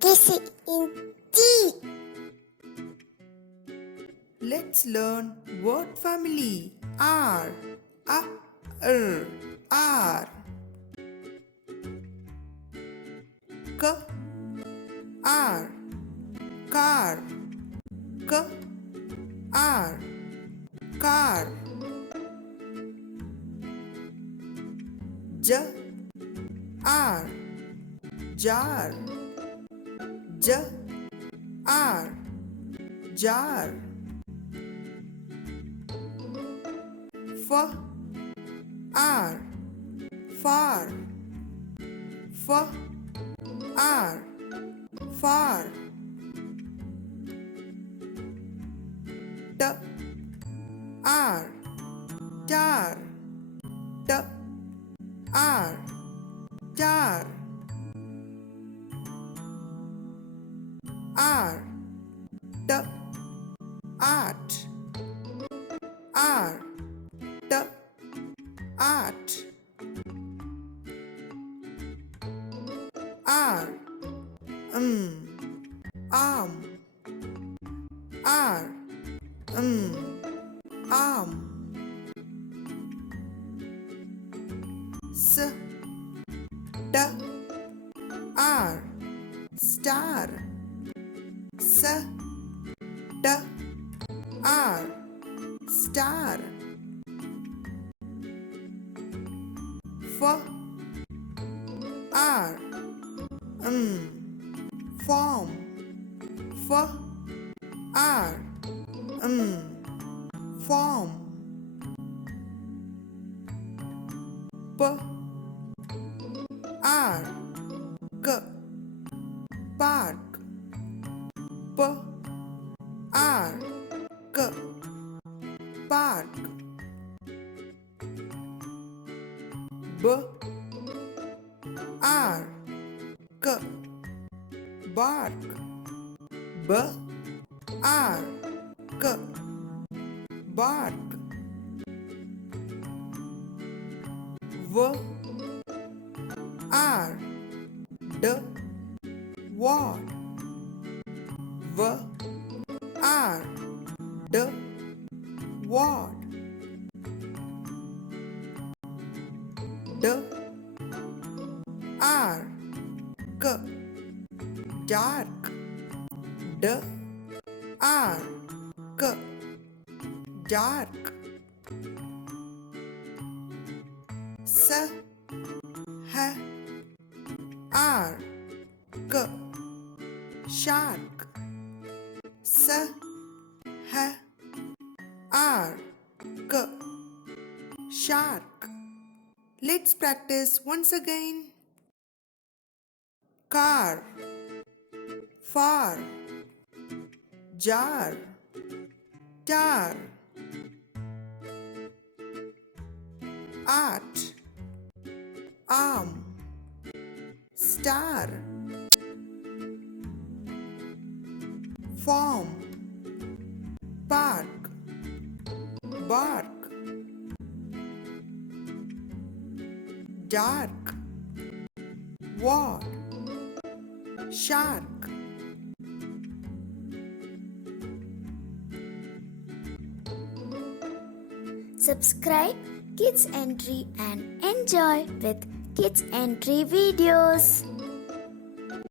kissing in T. Let's learn word family. R, A, R, R. K, R, car, K, R, car. J, R, jar, J, R, jar. F, R, far, F, R, far. T, R, tar, T, R, tar. R, T, art, R, T, art. R, arm, R, arm. S, T, R, star, S, T, R, star. F, R, form, F, R, form. P, R, K, park, P, R, K, park. B, R, K, bark, B, R, K, bark. V, R, D, ward, V, R, D, ward. D, R, K, dark, D, R, K, dark. S, H, R, K, shark, S, H, R, K, shark. Let's practice once again. Car, far, jar, tar. Art, arm, star. Form, park, bark. Dark, ward, shark. Subscribe Kids Entry and enjoy with Kids Entry videos.